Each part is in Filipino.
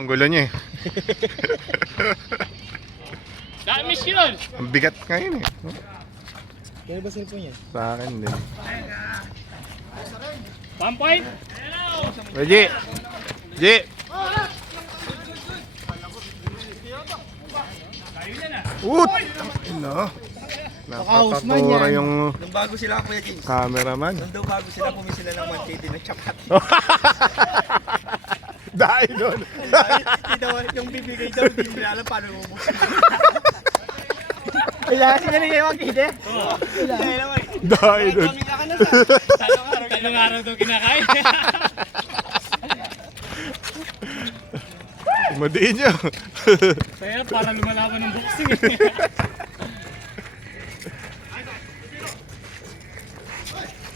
Ang gulo niya eh. Na-miss yun! Ang bigat ngayon eh. Kaya ba cellphone yan? Sa akin din. 1 point! Reji! Reji! Woot! Ino. Nakatatura yung Nung bago sila Kuya James. cameraman. Nung daw bago sila pumili sila ng 1KD na chapat. Dahil doon. Hindi daw yung bibigay daw, hindi nila alam paano umubusin. Kailangan sila nila yung 1KD? Oo. Dahil doon. Pamilya ka na sa. Talong araw daw kinakain. Madiin nyo. Kaya para lumalaban ng boxing eh.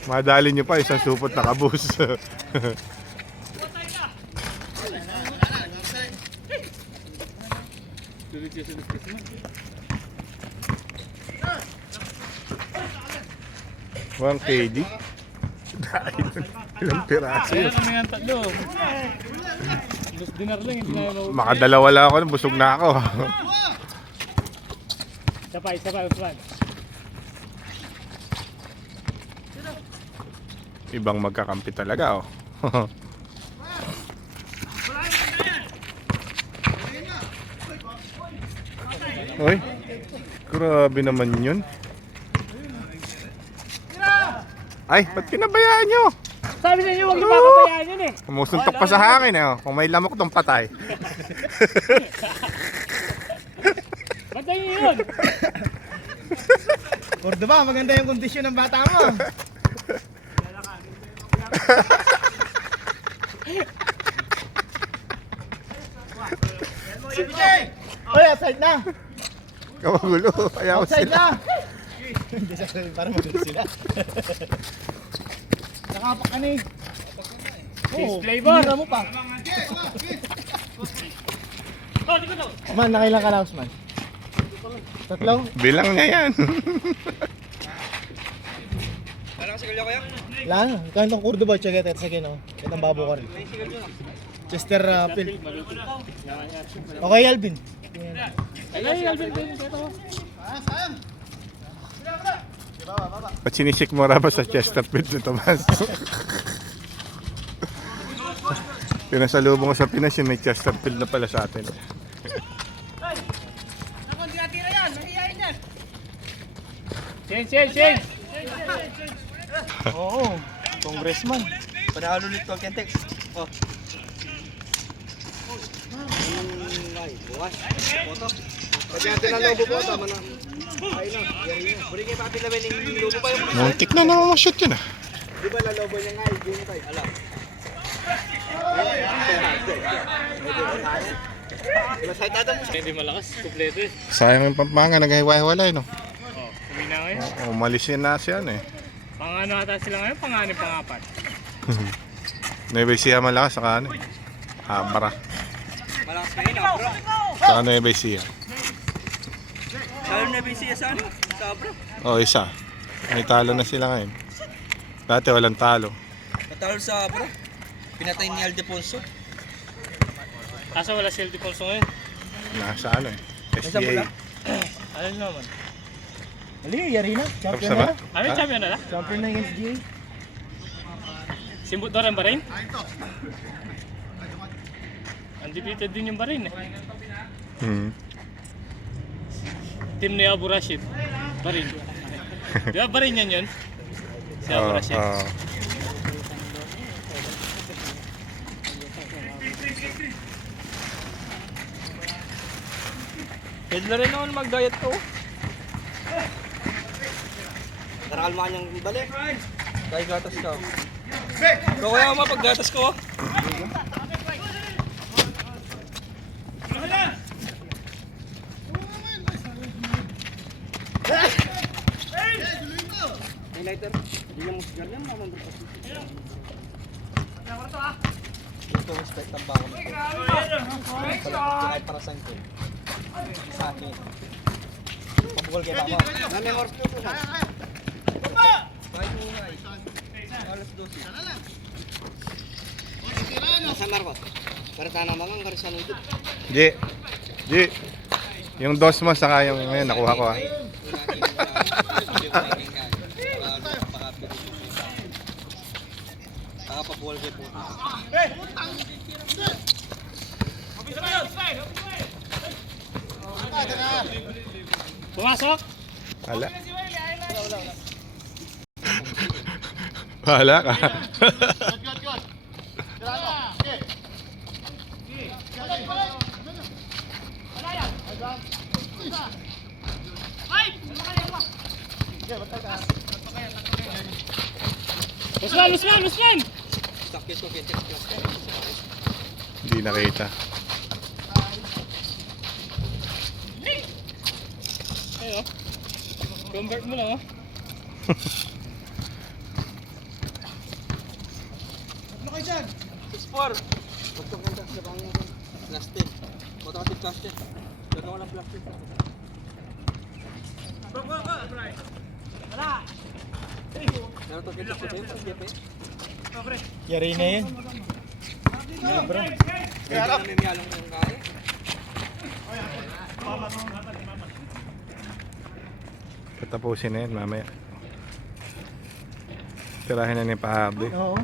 Madali nyo pa, isang supot na kabus. One KD. Dahil ilang piraso Kaya yun. kami nga tatlo. Los dinar lang, hindi na mauwi. Makadalawa lang ako, busog na ako. Sabay, Fran. Ibang magkakampi talaga oh. Uy, grabe naman yun. Ay, ba't pinabayaan nyo? Sabi sa inyo, huwag niyo papabayaan yun eh. Umusuntok pa sa hangin eh. Oh. Kung may lamok tong patay. Bantay niyo yun. Cordoba, maganda yung kondisyon ng bata mo. Oy, outside na! Kawagulo. Ayaw Outside sila. na! Hindi sa sabi, para magulo sila. Nakapak ka na eh. Cheese flavor. Mira mo pa. Oh, di ko to. Man, nakailang ka na, Usman? Tatlo? Bilang niya yan. Wala na. Kahit ang Cordoba, tsaka ito sa kino. Ito ang babo ka rin. Chester Phil. Okay, Alvin. Ay, Alvin, ito. Ba't sinisik mo ra ba sa Chesterfield na Tomas? Pinasalubong ko sa Pinas yung may Chesterfield na pala sa atin. Change! Oo, congressman. Panalo ulit to, Kentex. Oh. Foto. Kasi natin ang lobo po, tama na. Ay na, yari na. Buri kayo papi namin yung lobo pa yung mga. Muntik na naman ma-shoot yun ah. Di ba lalobo niya nga, yung tayo. Alam. Hindi malakas, kompleto eh. Sayang yung pampanga, naghiwa-hiwalay no. Oh, uwi na ngayon. Umalis yun na siya eh. Pang-ano ata sila ngayon, pang-anim, pang-apat. Nueva Ecija malakas, saka ano eh. Habara. Malakas na yun, bro. Saka Nueva Ecija. Sabi na busy sa ano? Sa bro. O isa. May talo na sila ngayon. Dati walang talo. Natalo sa bro. Pinatay ni Aldefonso. Kaso wala si LT Pulso ngayon. Nasa ano eh. Nasa mula? SGA. Ano naman? Ali, yari na. Tapos Champion na ba? na. Ano yung champion na na? Champion ng SGA. Simbot na rin ba rin? Undefeated din yung Barin eh. Team ni Abu Rashid. Barin. Di ba Barin yan yun? Si Abu Rashid. Pwede na rin naman mag-diet ko. Narakalmaan niyang balik. Kaya gatas ka. Ikaw kaya mapag-gatas ko. Highlighter. Hindi lang musgar yan. Naman ito. Ito, respect ang bako nito. Kahit para sa akin. Sa akin. Pabukol kayo ako. Nami ang oras nyo po siya. Kahit mo nga eh. Alas 12. Nasaan Marco? Karata na mga karisa nung ito. G. G. Yung dos mo saka yung ngayon nakuha ko ha. Nakapabuhol kayo po. Pumasok! Wala. Wala ka. Usman! Usman! Usman! Sakit. Hindi nakita. Ayo. Convert mo lang, oh. Sport. Magtong ganda sa bangin. Plastic. Kota kasi plastic. Gano'n ko lang plastic. Meron to dito sa jepe. Yari na yun. Bro. Kaya na may miyalong yung kaya. Patapusin na yan mamaya. Tirahin na ni Pa-Hardy. Oo.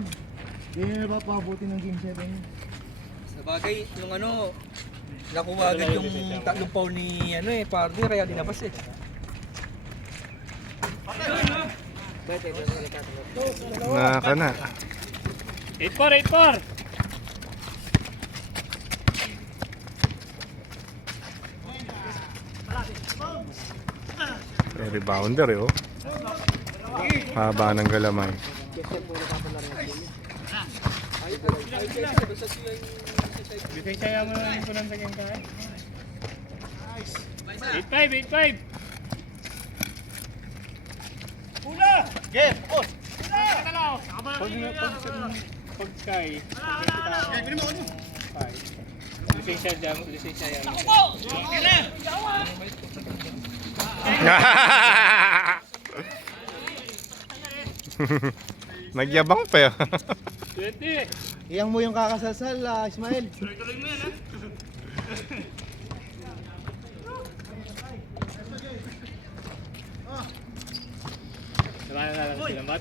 Hindi na papabuti ng Game 7. Sa bagay, yung ano, nakuha agad yung tatlong paul ni Pardy, kaya dinabas eh. Naka na. 8-4! 8-4! May rebounder eh oh. Haba ng galamay. Bisay kaya mo na yung pulang sa game ka, 8-5! 8-5! Pag-sky. Lisensya dyan. Lisensya yan. Nagyabang pa yun. 20! Iyang mo yung kakasasal, Ismael. Naman na lang silang bat.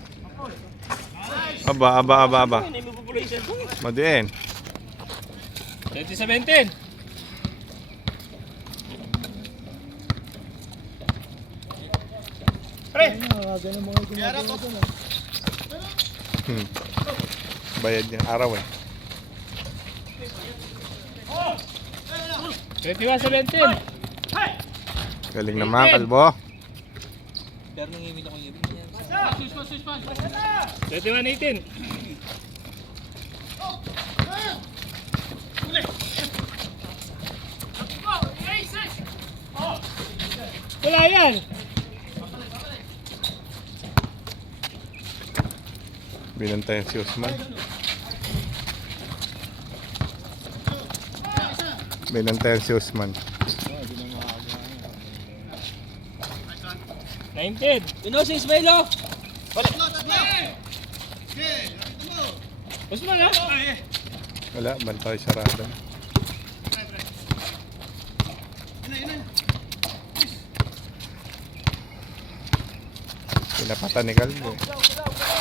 Aba. Madiin. 20-17! Ganun mga ginagawa dyan. Bayad yung araw eh. 21-17! Galing naman kalbo. Pero nangimit ako yung ibig niya. 21-18! Wala yan! Binantayan si Usman. Binantayan si Usman. 19! Yun o, si Ismailo! Usman ha? Wala, bantay sarado. Pinapatan ni Calvo.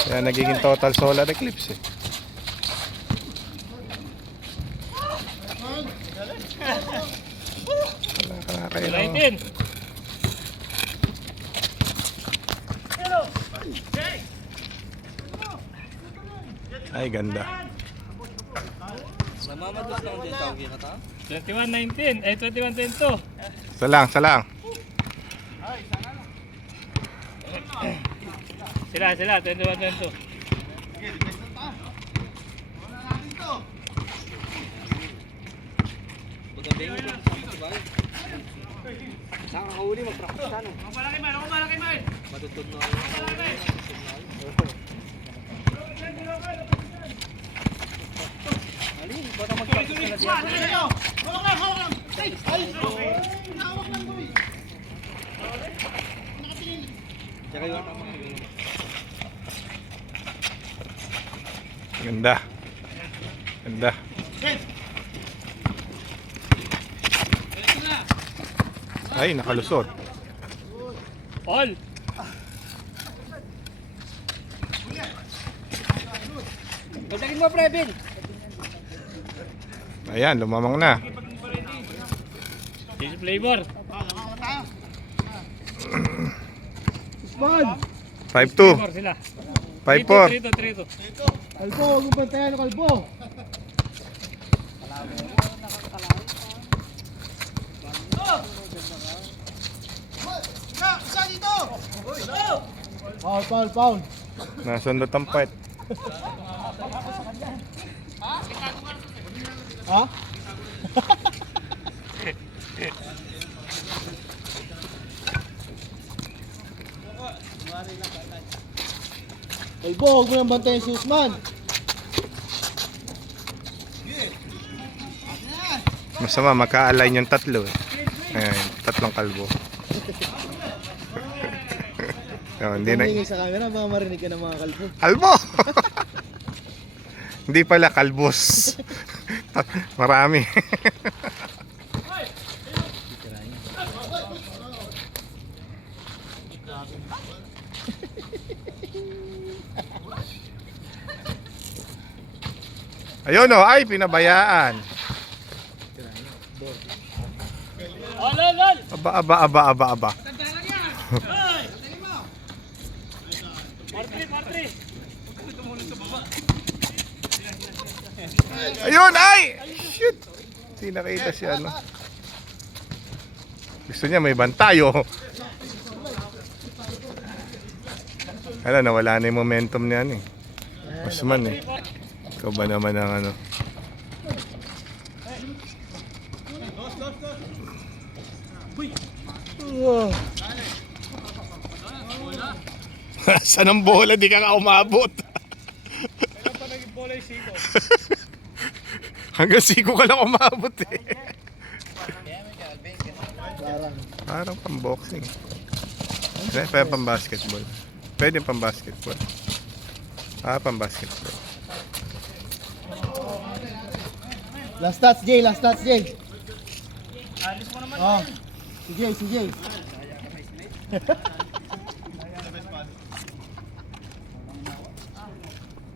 Kaya nagiging total solar eclipse eh. Wala ka na kayo. 19! Ay, ganda. Namamadus lang din tawag yung kata. 21-19! Ay, 21-22! Salang. Sila, 21-22. Maganda yung saan ka kahuli, mag-practice ka no? Ako malaki man! Matutod na ako. Alin, bata mag-practice ka na diyan. Tsaka yung tama. Ganda. Ay, nakalusot. All. Pasagin mo, Previn. Ayan, lumamang na. This flavor. Usman! 5-2. Flavor sila. 5-4. 3-2. Kalbo, huwag mong bantayan, kalbo! Foul, foul, foul! Nasundot ang fight. Ha? Kalbo, huwag mo nang bantayan si Usman! Masama, magka-align yung tatlo. Ayan, tatlong kalbo. Hindi na. Tumingin sa camera, baka marinig ka ng mga kalbo. Kalbo! Hindi pala kalbos. Marami. Ayun o, ay pinabayaan. All. Aba. Martri. Ayun, ay! Shit! Hindi nakita si ano. Gusto niya may bantayo. Alam, nawala na yung momentum niya eh. Usman eh. Ikaw ba naman ang ano? Saan ang bola? Di ka umabot. Kailan pa naging bola yung siko? Hanggang siko ka lang umabot eh. Parang. Parang pang-boxing. Pwede pang-basketball. Pwede pang-basketball. Pang-basketball. Last touch, Jay, last touch, Jay. Alis mo naman. Oh, si Jay.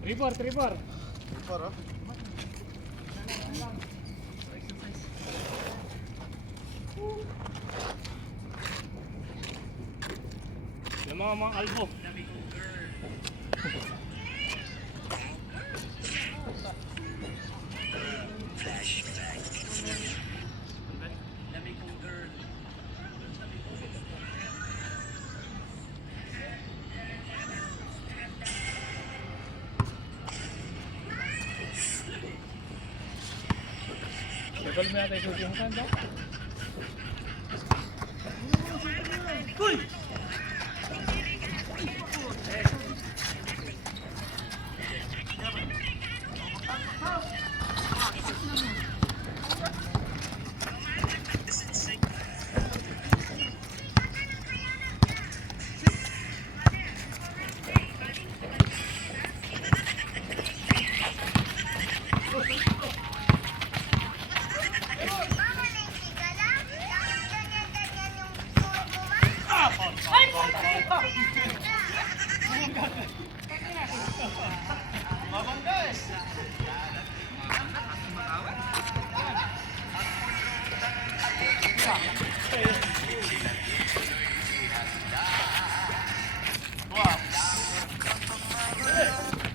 Tripor. Yung mga albo. Level mo yata yung susunod ba?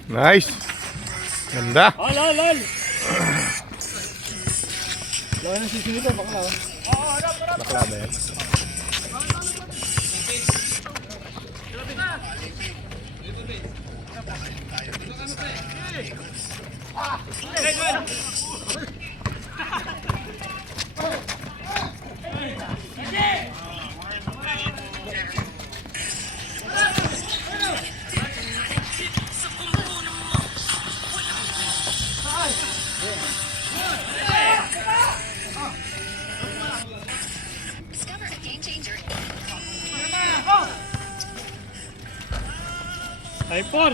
Nice. Ganda. All. Lawa na sisingit ito, bakla. Bakla ba yan? Discover a game changer. Tripor.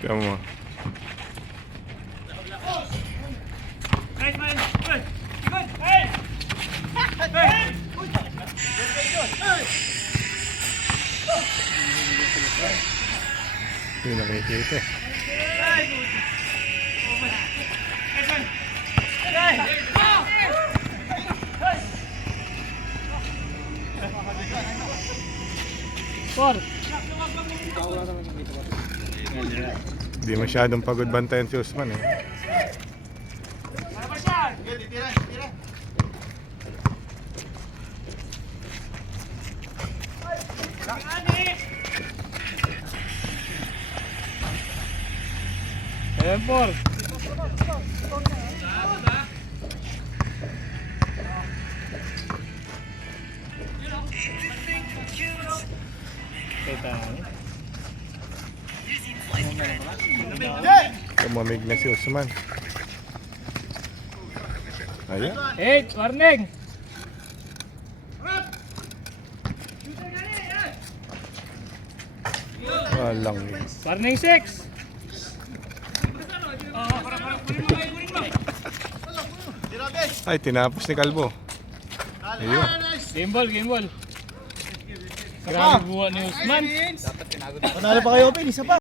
Tignan mo. Hindi nakikita eh. Four. Hindi masyadong pagod bantayan si Usman eh. Ayan, four. Kita niyo. Lumamig na si Usman. Ayan. 8, warning. Walang Warning 6. Ay, tinapos ni Kalbo. Ayun. Game ball, game ball. Grabe buwan ni Usman. Panalo pa kayo, Pin. Isa pa.